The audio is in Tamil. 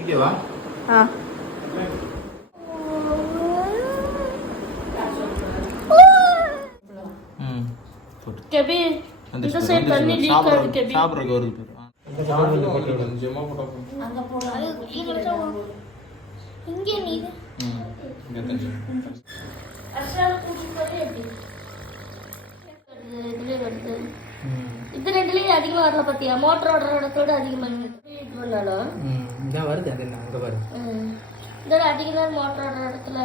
ஓகேவா? கபீர் இந்த சைடு தண்ணி லீக் ஆகுது கபீர். சாப்பிடுறதுக்கு வருது பேர். அங்க போறாங்க. இங்க நீ இங்க தண்ணி. அசால் பூச்சி போய் எப்படி? இதுல வருது. இது ரெண்டுலயும் அதிகமா வரல பாத்தியா? மோட்டர் ஓடுற இடத்தோட அதிகமா இது பண்ணாலும் இதான் வருது. அது அங்க பாரு. இந்த அதிகமா மோட்டர் ஓடுற இடத்துல